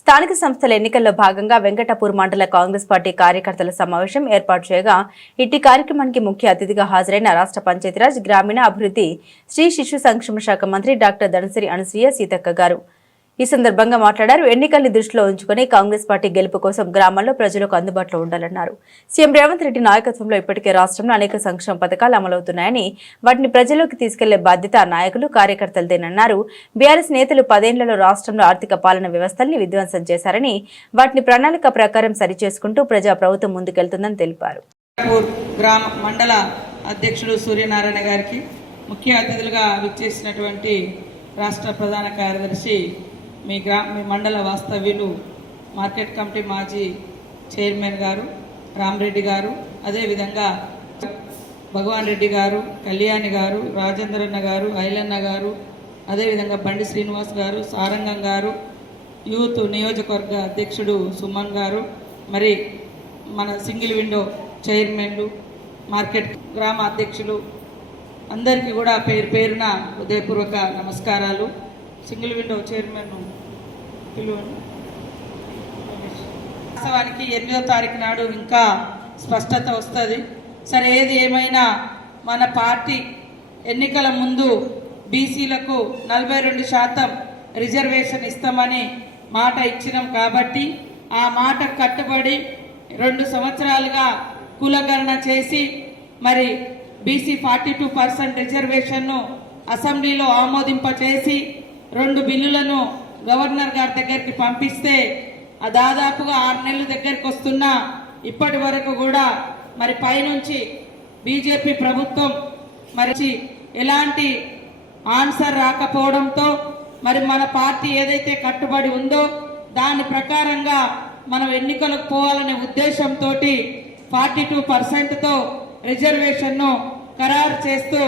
స్థానిక సంస్థల ఎన్నికల్లో భాగంగా వెంకటపూర్ మండల కాంగ్రెస్ పార్టీ కార్యకర్తల సమావేశం ఏర్పాటు చేయగా ఇట్టి కార్యక్రమానికి ముఖ్య అతిథిగా హాజరైన రాష్ట్ర పంచాయతీరాజ్ గ్రామీణ అభివృద్ధి శ్రీ శిశు సంక్షేమ శాఖ మంత్రి డాక్టర్ ధనసిరి అనసూయ సీతక్క గారు. ఈ సందర్భంగా మాట్లాడారు. ఎన్నికల్ని దృష్టిలో ఉంచుకుని కాంగ్రెస్ పార్టీ గెలుపు కోసం గ్రామాల్లో ప్రజలకు అందుబాటులో ఉండాలన్నారు. సీఎం రేవంత్ రెడ్డి నాయకత్వంలో ఇప్పటికే రాష్ట్రంలో అనేక సంక్షేమ పథకాలు అమలవుతున్నాయని వాటిని ప్రజల్లోకి తీసుకెళ్ళే బాధ్యత నాయకులు కార్యకర్తలదేనన్నారు. బీఆర్ఎస్ నేతలు పదేళ్ళలో రాష్ట్రంలో ఆర్థిక పాలన వ్యవస్థల్ని విధ్వంసం చేశారని వాటిని ప్రణాళిక ప్రకారం సరిచేసుకుంటూ ప్రజా ప్రభుత్వం ముందుకెళ్తుందని తెలిపారు. గ్రామ మండల అధ్యక్షుడు సూర్యనారాయణ గారికి ముఖ్య అతిథులుగా విచ్చేసినటువంటి రాష్ట్ర ప్రధాన కార్యదర్శి మీ గ్రా మీ మండల వాస్తవ్యులు మార్కెట్ కమిటీ మాజీ చైర్మన్ గారు రామరెడ్డి గారు అదేవిధంగా భగవాన్ రెడ్డి గారు కళ్యాణి గారు రాజేంద్రన్న గారు ఐలన్న గారు అదేవిధంగా బండి శ్రీనివాస్ గారు సారంగం గారు యూత్ నియోజకవర్గ అధ్యక్షుడు సుమన్ గారు మరి మన సింగిల్ విండో చైర్మన్లు మార్కెట్ గ్రామ అధ్యక్షులు అందరికీ కూడా పేరు పేరున హృదయపూర్వక నమస్కారాలు. సింగిల్ విండో చైర్మన్ పిలువను వాస్తవానికి ఎనిమిదో తారీఖు నాడు ఇంకా స్పష్టత వస్తుంది. సరే ఏది ఏమైనా మన పార్టీ ఎన్నికల ముందు బీసీలకు నలభై రెండు శాతం రిజర్వేషన్ ఇస్తామని మాట ఇచ్చినాం కాబట్టి ఆ మాట కట్టుబడి రెండు సంవత్సరాలుగా కులగణన చేసి మరి బీసీ ఫార్టీ టూ పర్సెంట్ రిజర్వేషన్ను అసెంబ్లీలో ఆమోదింపచేసి రెండు బిల్లులను గవర్నర్ గారి దగ్గరికి పంపిస్తే ఆ దాదాపుగా ఆరు నెలల దగ్గరికి వస్తున్నా ఇప్పటి వరకు కూడా మరి పైనుంచి బీజేపీ ప్రభుత్వం మరి ఎలాంటి ఆన్సర్ రాకపోవడంతో మరి మన పార్టీ ఏదైతే కట్టుబడి ఉందో దాని ప్రకారంగా మనం ఎన్నికలకు పోవాలనే ఉద్దేశంతో ఫార్టీ టూ పర్సెంట్తో రిజర్వేషన్ను ఖరారు చేస్తూ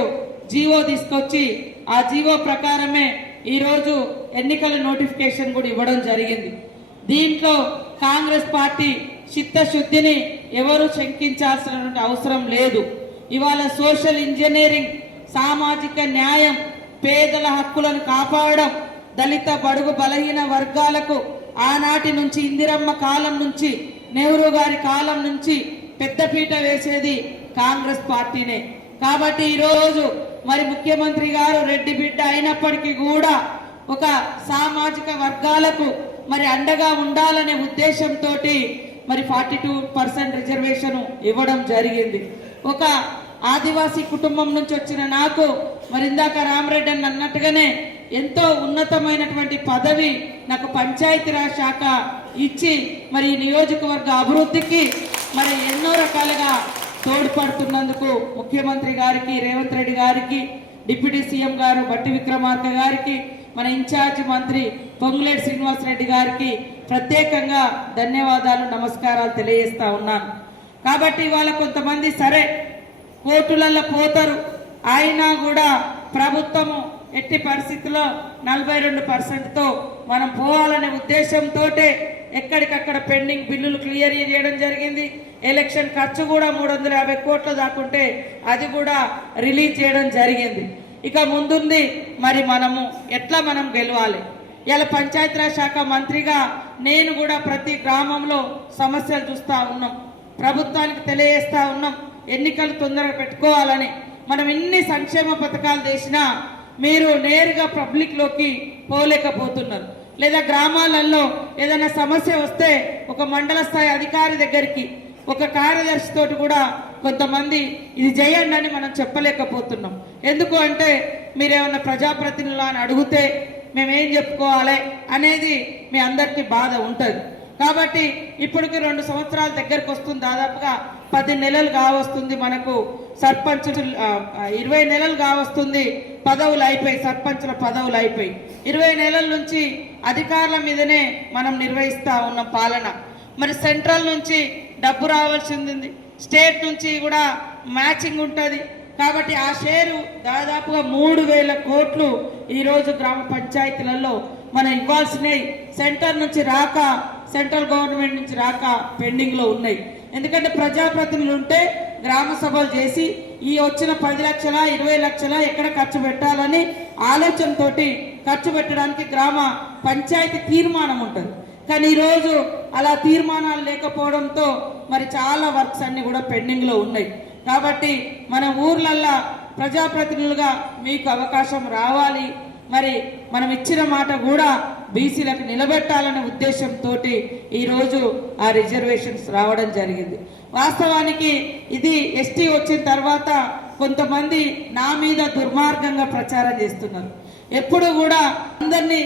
జీవో తీసుకొచ్చి ఆ జీవో ప్రకారమే ఈరోజు ఎన్నికల నోటిఫికేషన్ కూడా ఇవ్వడం జరిగింది. దీంట్లో కాంగ్రెస్ పార్టీ చిత్తశుద్ధిని ఎవరు శంకించాల్సినటువంటి అవసరం లేదు. ఇవాళ సోషల్ ఇంజనీరింగ్ సామాజిక న్యాయం పేదల హక్కులను కాపాడడం దళిత బడుగు బలహీన వర్గాలకు ఆనాటి నుంచి ఇందిరమ్మ కాలం నుంచి నెహ్రూ గారి కాలం నుంచి పెద్దపీట వేసేది కాంగ్రెస్ పార్టీనే. కాబట్టి ఈరోజు మరి ముఖ్యమంత్రి గారు రెడ్డి బిడ్డ అయినప్పటికీ కూడా ఒక సామాజిక వర్గాలకు మరి అండగా ఉండాలనే ఉద్దేశంతో మరి ఫార్టీ టూ పర్సెంట్ రిజర్వేషన్ ఇవ్వడం జరిగింది. ఒక ఆదివాసీ కుటుంబం నుంచి వచ్చిన నాకు మరి ఇందాక రామరెడ్డి అని అన్నట్టుగానే ఎంతో ఉన్నతమైనటువంటి పదవి నాకు పంచాయతీరాజ్ శాఖ ఇచ్చి మరి నియోజకవర్గ అభివృద్ధికి మరి ఎన్నో తోడ్పడుతున్నందుకు ముఖ్యమంత్రి గారికి రేవంత్ రెడ్డి గారికి డిప్యూటీ సీఎం గారు బట్టి విక్రమార్క గారికి మన ఇన్ఛార్జ్ మంత్రి పొంగులేటి శ్రీనివాసరెడ్డి గారికి ప్రత్యేకంగా ధన్యవాదాలు నమస్కారాలు తెలియజేస్తా ఉన్నాను. కాబట్టి ఇవాళ కొంతమంది సరే కోర్టులలో పోతారు. అయినా కూడా ప్రభుత్వము ఎట్టి పరిస్థితుల్లో నలభై రెండు పర్సెంట్తో మనం పోవాలనే ఉద్దేశంతో ఎక్కడికక్కడ పెండింగ్ బిల్లులు క్లియర్ చేయడం జరిగింది. ఎలక్షన్ ఖర్చు కూడా మూడు వందల యాభై కోట్లు దాకుంటే అది కూడా రిలీజ్ చేయడం జరిగింది. ఇక ముందుంది మరి మనము ఎట్లా మనం గెలవాలి? ఇలా పంచాయతీరాజ్ శాఖ మంత్రిగా నేను కూడా ప్రతి గ్రామంలో సమస్యలు చూస్తూ ఉన్నాం. ప్రభుత్వానికి తెలియజేస్తూ ఉన్నాం ఎన్నికలు తొందరగా పెట్టుకోవాలని. మనం ఎన్ని సంక్షేమ పథకాలు చేసినా మీరు నేరుగా పబ్లిక్లోకి పోలేకపోతున్నారు. లేదా గ్రామాలలో ఏదైనా సమస్య వస్తే ఒక మండల స్థాయి అధికారి దగ్గరికి ఒక కార్యదర్శితో కూడా కొంతమంది ఇది చేయండి అని మనం చెప్పలేకపోతున్నాం. ఎందుకు అంటే మీరేమన్నా ప్రజాప్రతినిధులు అని అడిగితే మేమేం చెప్పుకోవాలి అనేది మీ అందరికీ బాధ ఉంటుంది. కాబట్టి ఇప్పటికి రెండు సంవత్సరాల దగ్గరకు వస్తుంది దాదాపుగా పది నెలలు కావస్తుంది మనకు. సర్పంచ్ ఇరవై నెలలు కావస్తుంది పదవులు అయిపోయి సర్పంచుల పదవులు అయిపోయి. ఇరవై నెలల నుంచి అధికారుల మీదనే మనం నిర్వహిస్తూ ఉన్న పాలన. మరి సెంట్రల్ నుంచి డబ్బు రావాల్సింది. స్టేట్ నుంచి కూడా మ్యాచింగ్ ఉంటుంది. కాబట్టి ఆ షేరు దాదాపుగా మూడు వేల కోట్లు ఈరోజు గ్రామ పంచాయతీలలో మనం ఇవ్వాల్సినవి సెంటర్ నుంచి రాక సెంట్రల్ గవర్నమెంట్ నుంచి రాక పెండింగ్లో ఉన్నాయి. ఎందుకంటే ప్రజాప్రతినిధులు ఉంటే గ్రామ సభలు చేసి ఈ వచ్చిన పది లక్షల ఇరవై లక్షల ఎక్కడ ఖర్చు పెట్టాలని ఆలోచనతోటి ఖర్చు పెట్టడానికి గ్రామ పంచాయతీ తీర్మానం ఉంటుంది. కానీ ఈరోజు అలా తీర్మానాలు లేకపోవడంతో మరి చాలా వర్క్స్ అన్ని కూడా పెండింగ్లో ఉన్నాయి. కాబట్టి మన ఊర్లల్లా ప్రజాప్రతినిధులుగా మీకు అవకాశం రావాలి. మరి మనం ఇచ్చిన మాట కూడా బీసీలకు నిలబెట్టాలనే ఉద్దేశంతో ఈరోజు ఆ రిజర్వేషన్స్ రావడం జరిగింది. వాస్తవానికి ఇది ఎస్టీ వచ్చిన తర్వాత కొంతమంది నా మీద దుర్మార్గంగా ప్రచారం చేస్తున్నారు. ఎప్పుడు కూడా అందరినీ